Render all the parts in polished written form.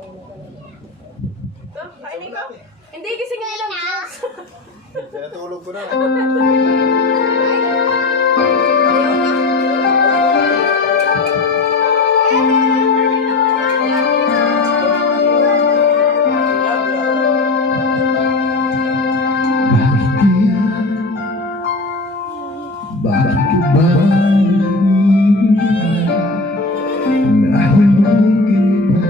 Ito, kainin ko. Hindi, kasi nga ilang juice. Tinatulog ko na. Bakit ba nahihintay pa,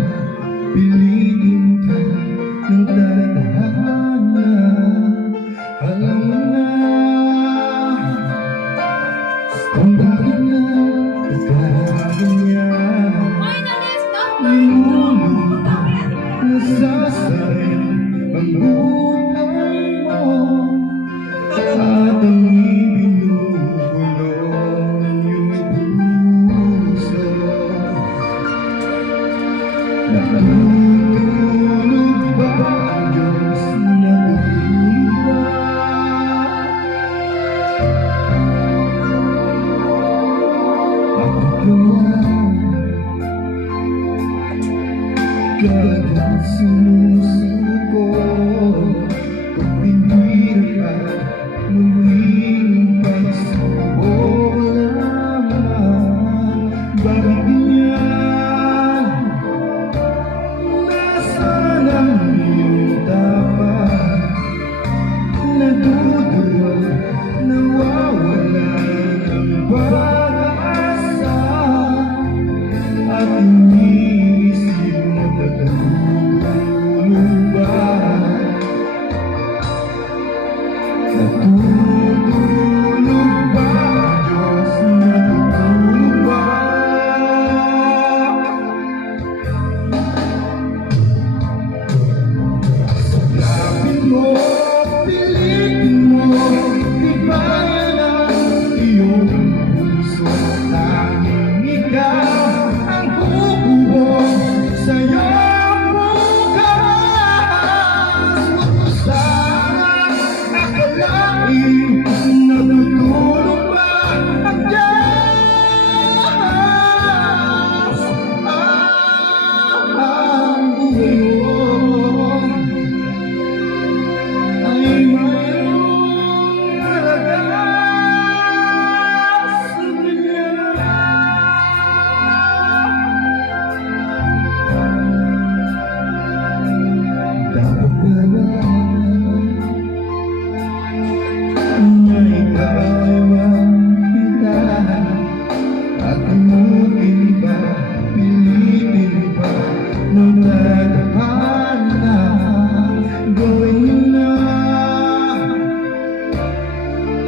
piliin ka ng tadhana? Alam mo na kung bakit na ganyan. Nilulungkot, nasasakit ang buhay mo, at ang ibinubulong yung puso. Natutulog ba ang Diyos? Natutulog ba? Ako lang kada sumusuko, kung pinirap at muling pagsubok lamang. Bakit ganyan? Nasaan ang iyong tapat? Nadudurog, nawawala ng pag-asa, at iniisip mo natutulog ba? Natutulog ba ang Diyos? Natutulog ba? Sakapin mo, pilitin mo, tibayan ang iyong puso. Tanging ikaw ang bububog sa iyong bukas. Huwag mo sanang akalain na natutulog ba ang Diyos? Ang buhay mo ay mayroong halaga sa Kanya. Dapat naman na ikaw ay makita, at amutin pa, pilitin pa ng tadhana. Gawin mo na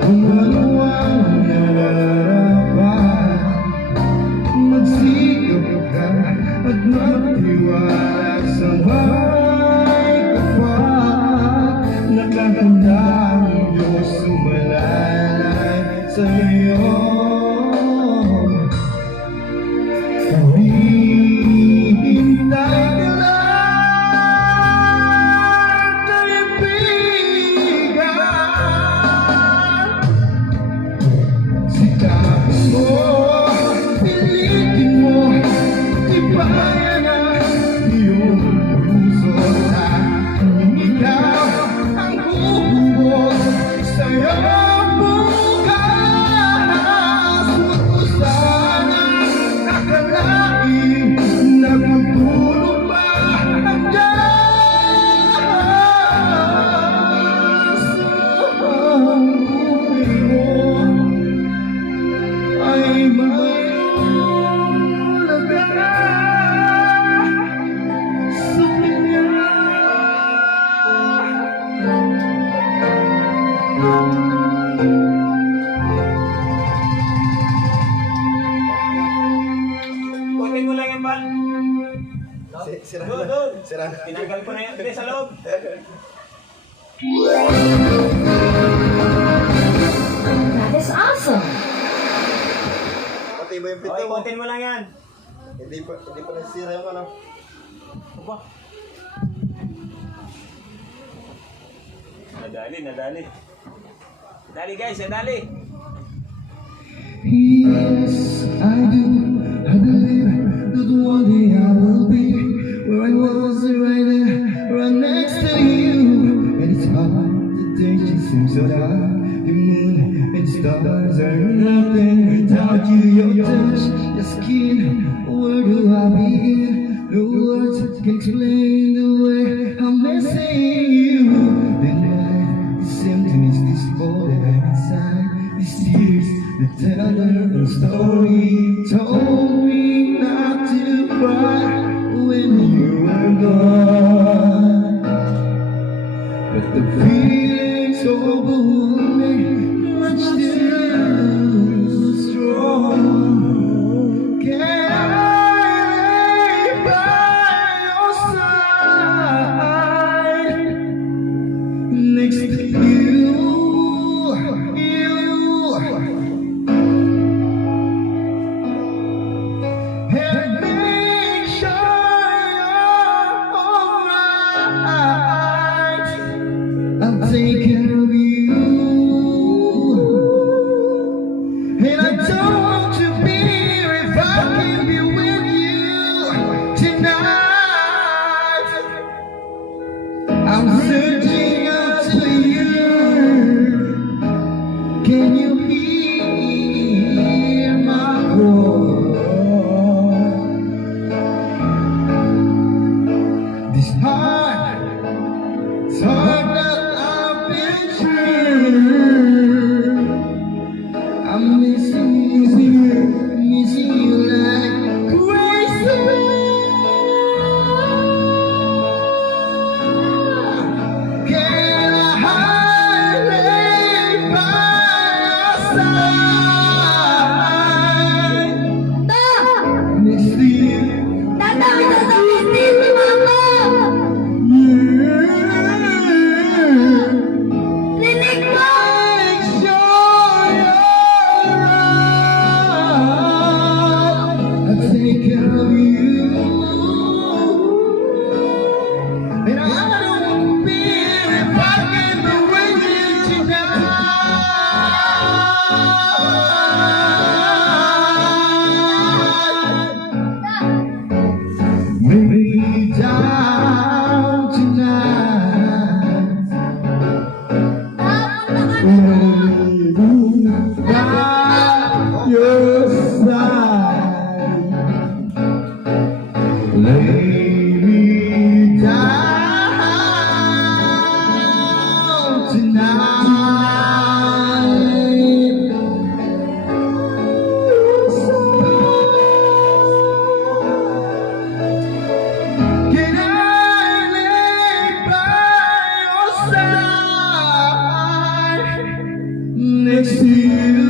kung ano ang nararapat. Magsikap ka at magtiwala sa may kapal. Nakahanda ang Diyos sumalalay sa iyo. Hintay ka lang, kaibigan. Sikapin mo, pilitin mo, tibayan ang iyong puso. Tanging ikaw ang bububog sa iyong bukas. Huwag mo sanang akalain na natutulog ba ang Diyos? Ang buhay mo ay mayroong halaga sa Kanya. Kunin mo lang yan, Pan. Sira Doon, na. doon. Sira na. Tinagal ko na yan. Hindi, sa loob. That is awesome. Pati ba yung Okay, pinto mo? kunin mo lang yan. Hindi pa nasisira yung ano. Aba. Nadali, nadali. Nadali guys, nadali. Yes, I do. I believe that one day I will be where I was stars are nothing without you, your touch, your skin. Where do I begin? No words can explain the way I'm missing you. The night, this emptiness, this hole that I'm inside, these tears that tell the story. Told me not to cry when you were gone, but the feeling's overwhelming, much too strong. Can I lay by your side next to you? And make sure you're alright. I'll take care of you. And I don't want to be here if I can be with you tonight. I'm searching out to you. Can you hear my call? This heart, it's hard that I've been through. I'm missing you like crazy. Can I lay by your side next to you? Take care of you, and I don't want to be here if I can be with you tonight. Maybe down tonight. By your side. Lay me down tonight. Can I lay by your side next to you?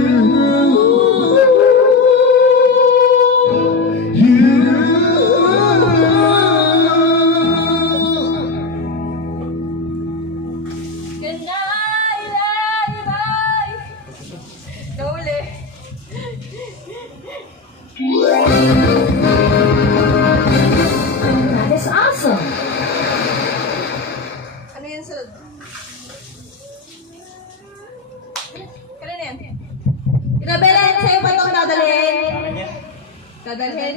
Ganda! Ilay! Bye! Nauli. That is awesome. Ano yan sunod? Kailan yan? Inabela, sa'yo pa itong dadalhin? Kanya? Dadalhin?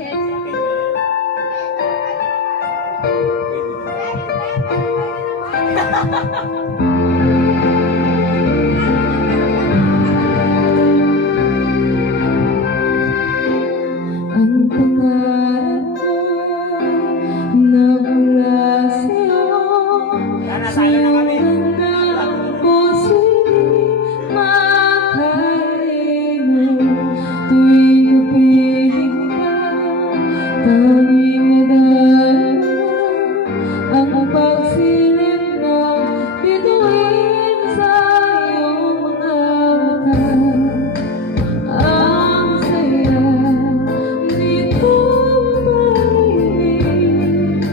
Ang pangarap ko na mula sa'yo Sana, salo na kami. hanggang puso'y makain mo. Tuwing upiling ka, tanging nadalala ang pagsilip ng bituin sa iyong mga mata. Ang saya nitong marinig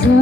sa